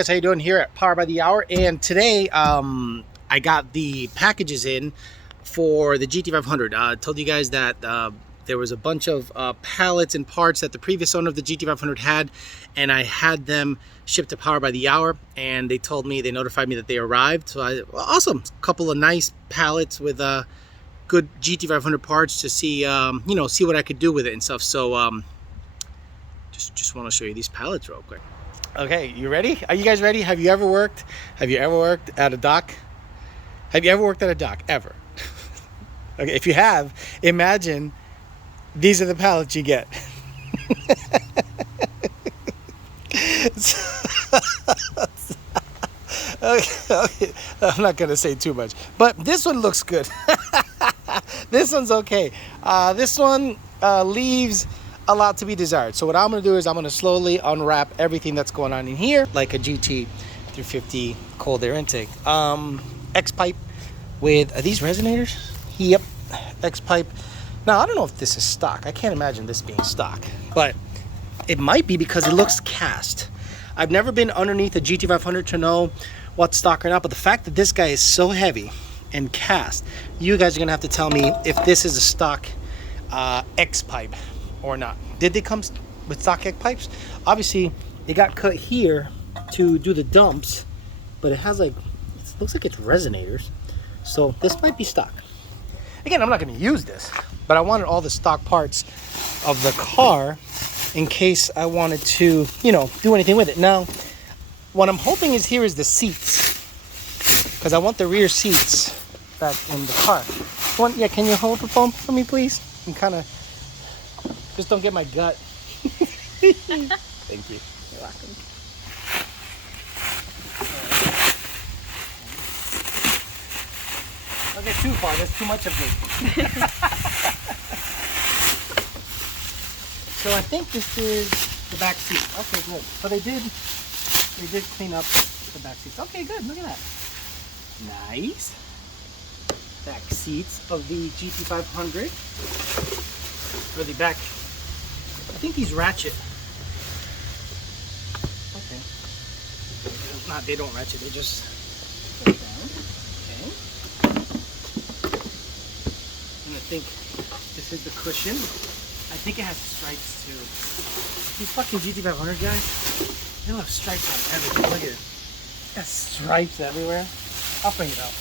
guys, how you doing? Here at Power by the Hour, and today I got the packages in for the GT500. I told you guys that there was a bunch of pallets and parts that the previous owner of the GT500 had, and I had them shipped to Power by the Hour, and they notified me that they arrived. So awesome, a couple of nice pallets with good GT500 parts to see see what I could do with it and stuff. So just want to show you these pallets real quick. Okay, you ready? Are you guys ready? Have you ever worked at a dock? Have you ever worked at a dock? Ever? Okay, if you have, imagine these are the pallets you get. Okay, I'm not gonna say too much, but this one looks good. This one's okay. This one leaves a lot to be desired. So what I'm going to do is I'm going to slowly unwrap everything that's going on in here, like a GT350 cold air intake. X pipe with, are these resonators? Yep, X pipe. Now I don't know if this is stock. I can't imagine this being stock, but it might be because it looks cast. I've never been underneath a GT500 to know what's stock or not, but the fact that this guy is so heavy and cast, you guys are going to have to tell me if this is a stock X pipe or not. Did they come with stock X pipes? Obviously it got cut here to do the dumps, but it has like, it looks like it's resonators, so this might be stock. Again, I'm not going to use this, but I wanted all the stock parts of the car in case I wanted to do anything with it. Now what I'm hoping is here is the seats, because I want the rear seats back in the car. Yeah, can you hold the phone for me, please? I'm kind of, just don't get my gut. Thank you. You're welcome. Don't get too far. There's too much of me. So I think this is the back seat. Okay, good. So they did clean up the back seats. Okay, good. Look at that. Nice. Back seats of the GT500. Or the back. I think these ratchet. Okay. Not, they don't ratchet, they just put it down. Okay. And I think this is the cushion. I think it has stripes too. These fucking GT500 guys, they'll have stripes on everything. Look at it. It has stripes everywhere. I'll bring it out.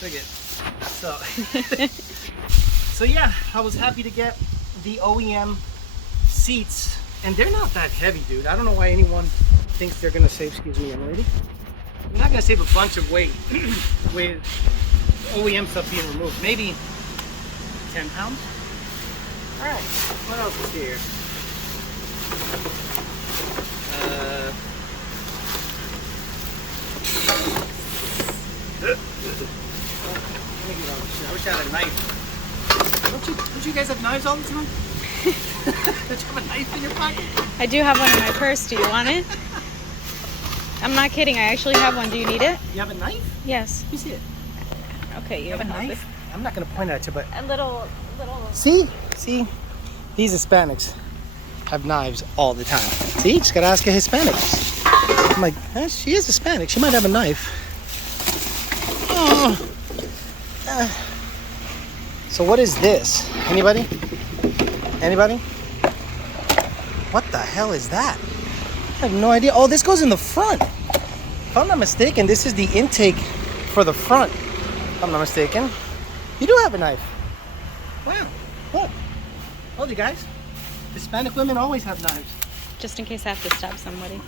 Look at it. So yeah, I was happy to get the OEM seats, and they're not that heavy, dude. I don't know why anyone thinks they're gonna save, excuse me, young lady. I'm not gonna save a bunch of weight with OEM stuff being removed. Maybe 10 pounds. All right, what else is here? I wish I had a knife. Don't you guys have knives all the time? Don't you have a knife in your pocket? I do have one in my purse. Do you want it? I'm not kidding. I actually have one. Do you need it? You have a knife? Yes. Let me see it. Okay, You have a knife? I'm not going to point at you, but... A little... See? These Hispanics have knives all the time. See? Just got to ask a Hispanic. I'm like, she is Hispanic. She might have a knife. Oh. So what is this? Anybody? Anybody? What the hell is that? I have no idea. Oh, this goes in the front. If I'm not mistaken, this is the intake for the front. If I'm not mistaken. You do have a knife. Wow. Look. Told you guys. Hispanic women always have knives. Just in case I have to stab somebody.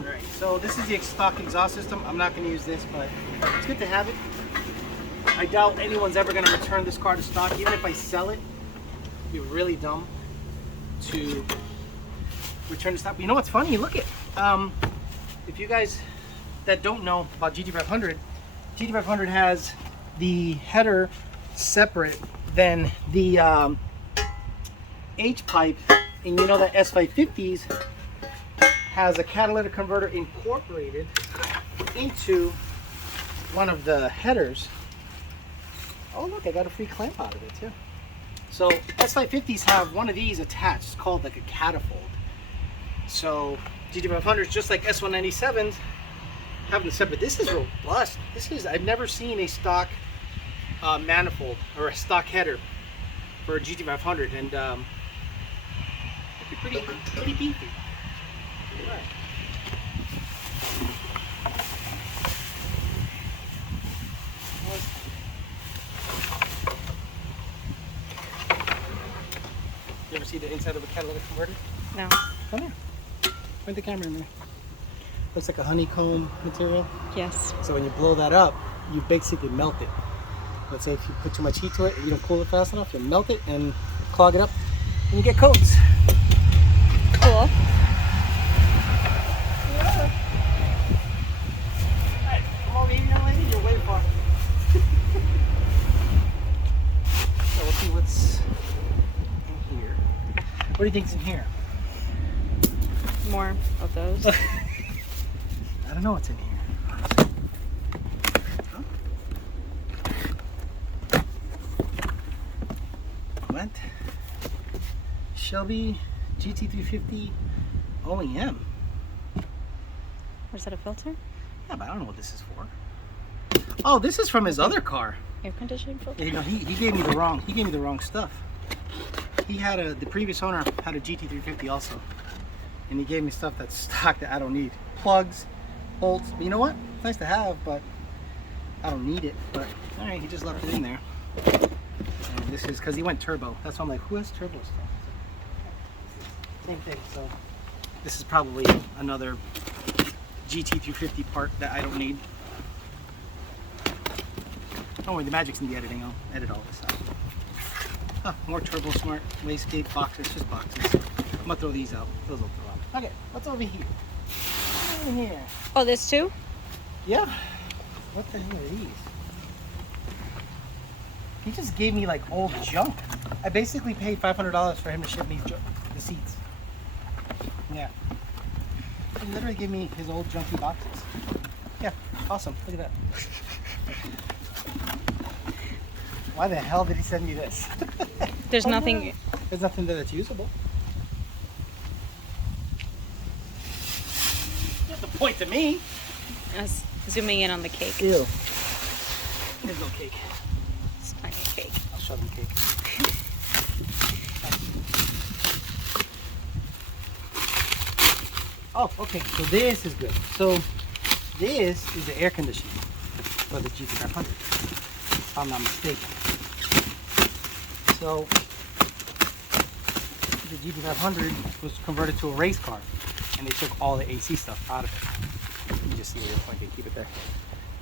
Alright, so this is the stock exhaust system. I'm not going to use this, but it's good to have it. I doubt anyone's ever going to return this car to stock. Even if I sell it, it'd be really dumb to return to stock. But you know what's funny? Look at, if you guys that don't know about GT500, GT500 has the header separate than the H pipe, and you know that S550s has a catalytic converter incorporated into one of the headers. Oh look, I got a free clamp out of it too. So S550s have one of these attached. It's called like a catapult. So GT500s, just like S197s, have them separate. This is robust. I've never seen a stock manifold or a stock header for a GT500, and it'd be pretty beefy. All right. You ever see the inside of a catalytic converter? No. Come here. Point the camera in there. Looks like a honeycomb material. Yes. So when you blow that up, you basically melt it. Let's say if you put too much heat to it, you don't cool it fast enough, you'll melt it and clog it up, and you get codes. Cool. Hey, come over here, young lady. You're way far. So we'll see what's in here. What do you think's in here? More of those. I don't know what's in here. What? Shelby GT350 OEM. Was that a filter? Yeah, but I don't know what this is for. Oh, this is from his other car. Air conditioning filter? You know, he gave me the wrong stuff. He had the previous owner had a GT350 also, and he gave me stuff that's stock that I don't need. Plugs, bolts. But you know what? It's nice to have, but I don't need it. But all right, he just left it in there. And this is because he went turbo. That's why I'm like, who has turbo stuff? Same thing. So this is probably another GT350 part that I don't need. Don't worry, the magic's in the editing. I'll edit all this out. Oh, more Turbo Smart wastegate boxes, just boxes. I'm gonna throw these out. Those will throw out. Okay, what's over here? What's in here? Oh, this too? Yeah. What the hell are these? He just gave me like old junk. I basically paid $500 for him to ship me the seats. Yeah. He literally gave me his old junky boxes. Yeah, awesome. Look at that. Why the hell did he send me this? There's nothing. No. There's nothing there that's usable. You have to point to me. I was zooming in on the cake. Ew. There's no cake. It's not a cake. I'll show them cake. Oh, okay. So this is good. So this is the air conditioning for the GT500, if I'm not mistaken. So the GT500 was converted to a race car, and they took all the AC stuff out of it. You just see where you're pointing. Keep it there.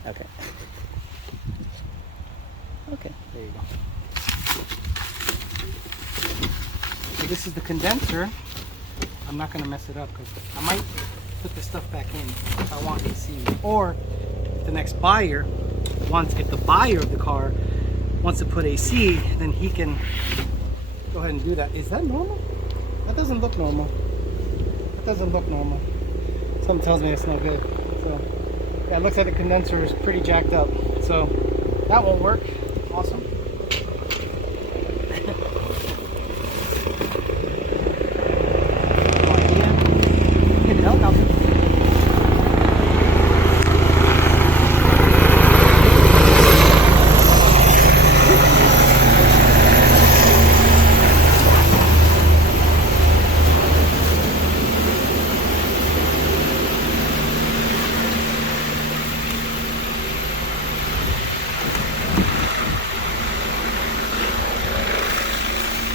Okay. Okay. There you go. So this is the condenser. I'm not gonna mess it up because I might put this stuff back in if I want AC, or if the next buyer wants, if the buyer of the car wants to put AC, then he can go ahead and do that. Is that normal? That doesn't look normal. That doesn't look normal. Something tells me it's no good. So yeah, it looks like the condenser is pretty jacked up. So that won't work. Awesome.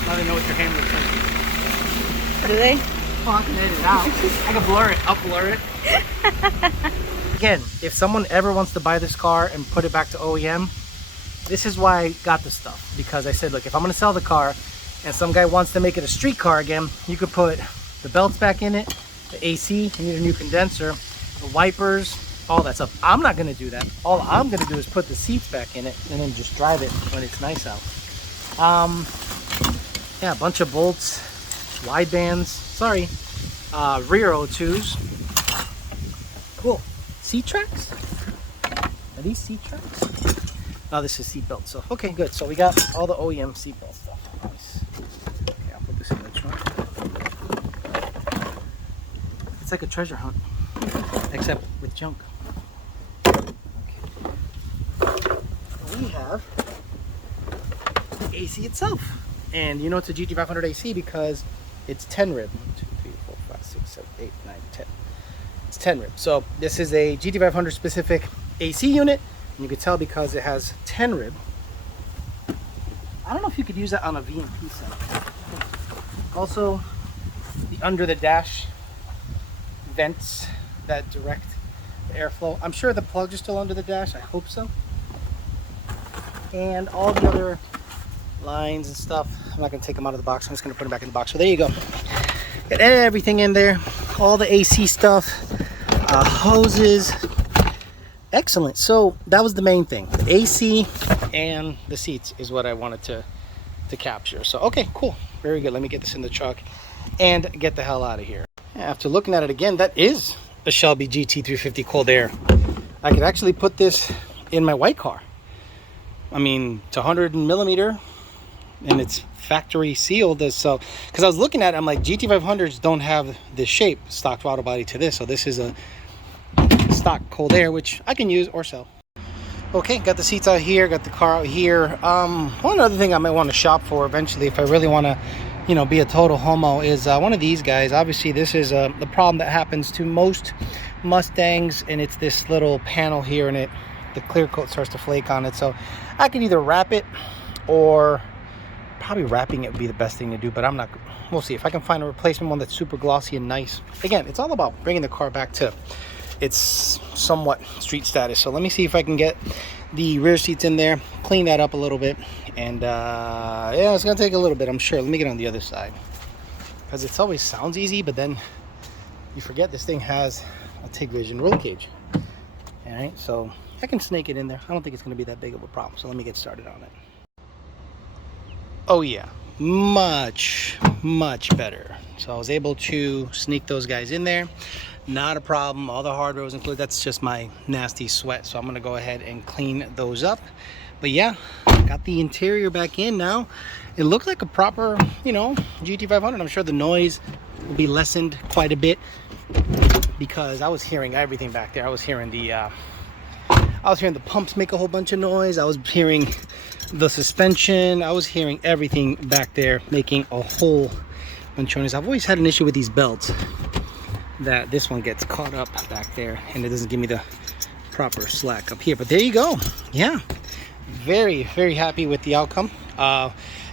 Now they know what your hand looks like. Do they? Oh, I can edit it out. I can blur it. I'll blur it. Again, if someone ever wants to buy this car and put it back to OEM, this is why I got the stuff. Because I said, look, if I'm going to sell the car and some guy wants to make it a street car again, you could put the belts back in it, the AC, you need a new condenser, the wipers, all that stuff. I'm not going to do that. All I'm going to do is put the seats back in it and then just drive it when it's nice out. Yeah, a bunch of bolts, wide bands, sorry, rear O2s. Cool. Seat tracks? Are these seat tracks? No, this is seat belt stuff. Okay, good. So we got all the OEM seat belt stuff. Nice. Okay, I'll put this in the trunk. It's like a treasure hunt, except with junk. We have the AC itself, and you know it's a GT500 AC because it's 10 rib. 1, 2, 3, 4, 5, 6, 7, 8, 9, 10. It's 10 rib. So this is a GT500 specific AC unit, and you can tell because it has 10 rib. I don't know if you could use that on a VMP set. Also, the under the dash vents that direct the airflow. I'm sure the plugs are still under the dash. I hope so. And all the other lines and stuff, I'm not going to take them out of the box. I'm just going to put them back in the box. So there you go. Got everything in there. All the AC stuff, hoses. Excellent. So that was the main thing. The AC and the seats is what I wanted to capture. So okay, cool. Very good. Let me get this in the truck and get the hell out of here. After looking at it again, that is a Shelby GT350 cold air. I could actually put this in my white car. I mean, it's 100 millimeter and it's factory sealed. So, because I was looking at it, I'm like, GT500s don't have this shape, stock throttle body to this. So this is a stock cold air, which I can use or sell. Okay, got the seats out here, got the car out here. One other thing I might want to shop for eventually, if I really want to, you know, be a total homo, is one of these guys. Obviously, this is the problem that happens to most Mustangs, and it's this little panel here, and the clear coat starts to flake on it. So I can either wrap it, or probably wrapping it would be the best thing to do, but I'm not. We'll see if I can find a replacement one that's super glossy and nice. Again, it's all about bringing the car back to its somewhat street status. So let me see if I can get the rear seats in there, clean that up a little bit, and yeah, it's gonna take a little bit, I'm sure. Let me get on the other side, because it always sounds easy, but then you forget this thing has a TIG vision roll cage. All right, so I can snake it in there. I don't think it's gonna be that big of a problem. So let me get started on it. Oh yeah, much better. So I was able to sneak those guys in there. Not a problem. All the hardware was included. That's just my nasty sweat, so I'm gonna go ahead and clean those up. But yeah, got the interior back in now. It looks like a proper, you know, GT500. I'm sure the noise will be lessened quite a bit, because I was hearing everything back there. I was hearing the pumps make a whole bunch of noise. I was hearing the suspension. I was hearing everything back there making a whole bunch of noise. I've always had an issue with these belts, that this one gets caught up back there and it doesn't give me the proper slack up here. But there you go. Yeah, very happy with the outcome.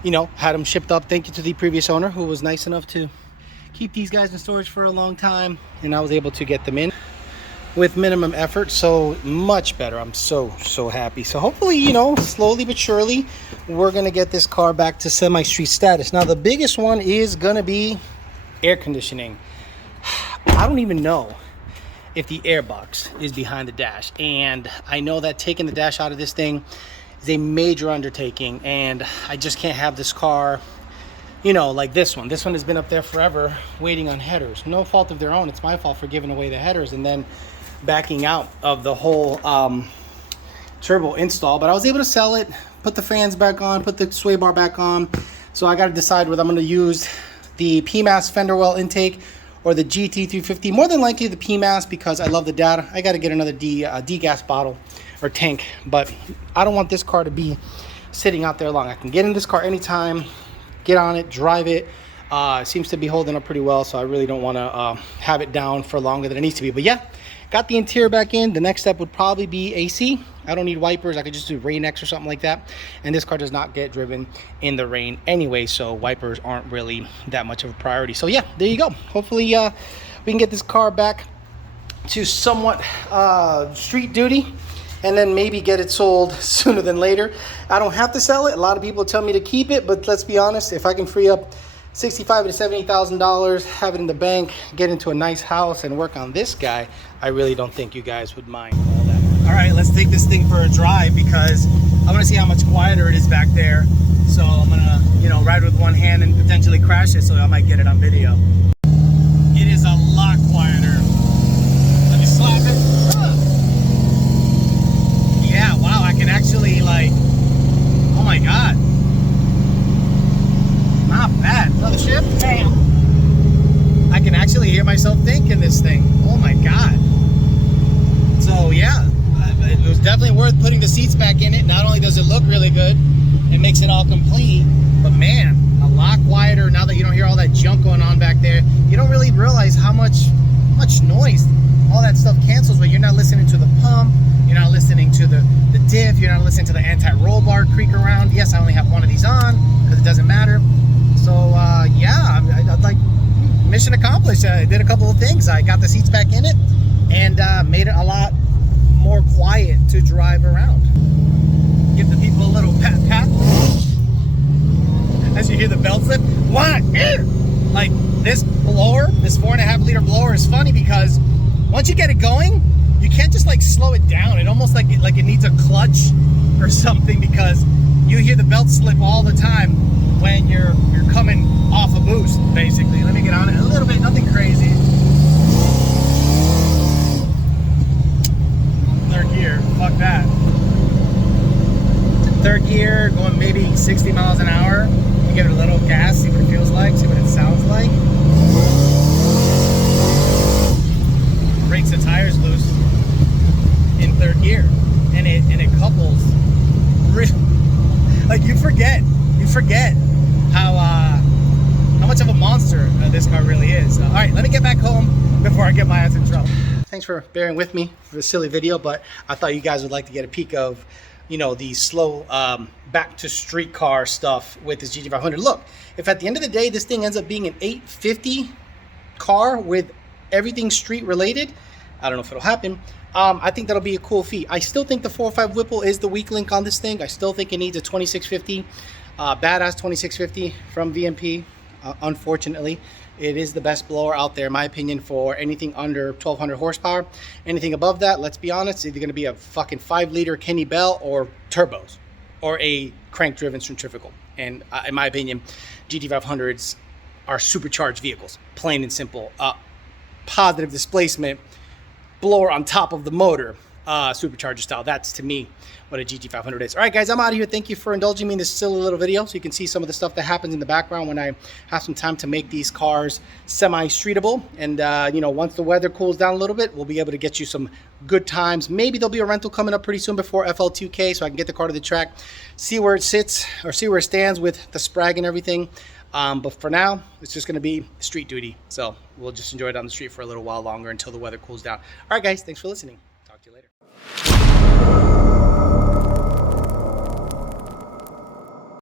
You know, had them shipped up. Thank you to the previous owner, who was nice enough to keep these guys in storage for a long time, and I was able to get them in with minimum effort. So much better. I'm so happy. So hopefully, you know, slowly but surely, we're gonna get this car back to semi-street status. Now the biggest one is gonna be air conditioning. I don't even know if the airbox is behind the dash, and I know that taking the dash out of this thing is a major undertaking, and I just can't have this car, you know, like this one. This one has been up there forever waiting on headers. No fault of their own. It's my fault for giving away the headers and then backing out of the whole turbo install. But I was able to sell it, put the fans back on, put the sway bar back on. So I got to decide whether I'm going to use the PMAS fender well intake or the GT350. More than likely the PMAS, because I love the data. I got to get another D-gas bottle or tank, but I don't want this car to be sitting out there long. I can get in this car anytime, get on it, drive it. It seems to be holding up pretty well, so I really don't want to have it down for longer than it needs to be. But yeah, got the interior back in. The next step would probably be AC. I don't need wipers. I could just do Rain X or something like that. And this car does not get driven in the rain anyway, so wipers aren't really that much of a priority. So yeah, there you go. Hopefully we can get this car back to somewhat street duty, and then maybe get it sold sooner than later. I don't have to sell it. A lot of people tell me to keep it, but let's be honest, if I can free up $65,000 to $70,000, have it in the bank, get into a nice house, and work on this guy, I really don't think you guys would mind all that. All right, let's take this thing for a drive, because I want to see how much quieter it is back there. So I'm gonna, you know, ride with one hand and potentially crash it, so I might get it on video. It is a lot quieter. Let me slap it. Yeah, wow, I can actually, like, oh my God. Not bad. Another shift? Damn. I can actually hear myself think in this thing. the seats back in it, not only does it look really good, it makes it all complete, but man, a lot quieter now that you don't hear all that junk going on back there. You don't really realize how much noise all that stuff cancels when you're not listening to the pump, you're not listening to the diff, you're not listening to the anti-roll bar creak around. Yes, I only have one of these on because it doesn't matter. So yeah, I'd like, mission accomplished. I did a couple of things. I got the seats back in it and made it a lot more quiet to drive around. Give the people a little pat pat as you hear the belt slip. What? Like this blower, this 4.5 liter blower is funny because once you get it going, you can't just like slow it down. It almost like it needs a clutch or something, because you hear the belt slip all the time when you're coming off a boost, basically. Let me get on it a little bit, nothing crazy. Third gear, fuck that. Third gear, going maybe 60 miles an hour. You give it a little gas, see what it feels like, see what it sounds like. Breaks the tires loose in third gear, and it couples. Like you forget how much of a monster this car really is. All right, let me get back home before I get my ass in trouble. Thanks for bearing with me for this silly video, but I thought you guys would like to get a peek of, you know, the slow back to street car stuff with this GT500. Look, if at the end of the day this thing ends up being an 850 car with everything street related, I don't know if it'll happen. I think that'll be a cool feat. I still think the 405 Whipple is the weak link on this thing. I still think it needs a 2650, badass 2650 from VMP. Unfortunately, it is the best blower out there, in my opinion, for anything under 1200 horsepower. Anything above that, let's be honest, it's either going to be a fucking 5 liter Kenny Bell or turbos or a crank driven centrifugal. And in my opinion, GT500s are supercharged vehicles, plain and simple. Positive displacement blower on top of the motor, supercharger style. That's to me what a GT500 is. All right, guys, I'm out of here. Thank you for indulging me in this silly little video so you can see some of the stuff that happens in the background when I have some time to make these cars semi-streetable. And you know, once the weather cools down a little bit, we'll be able to get you some good times. Maybe there'll be a rental coming up pretty soon before FL2K, so I can get the car to the track, see where it sits or see where it stands with the sprag and everything. But for now, it's just going to be street duty. So we'll just enjoy it on the street for a little while longer until the weather cools down. All right, guys, thanks for listening.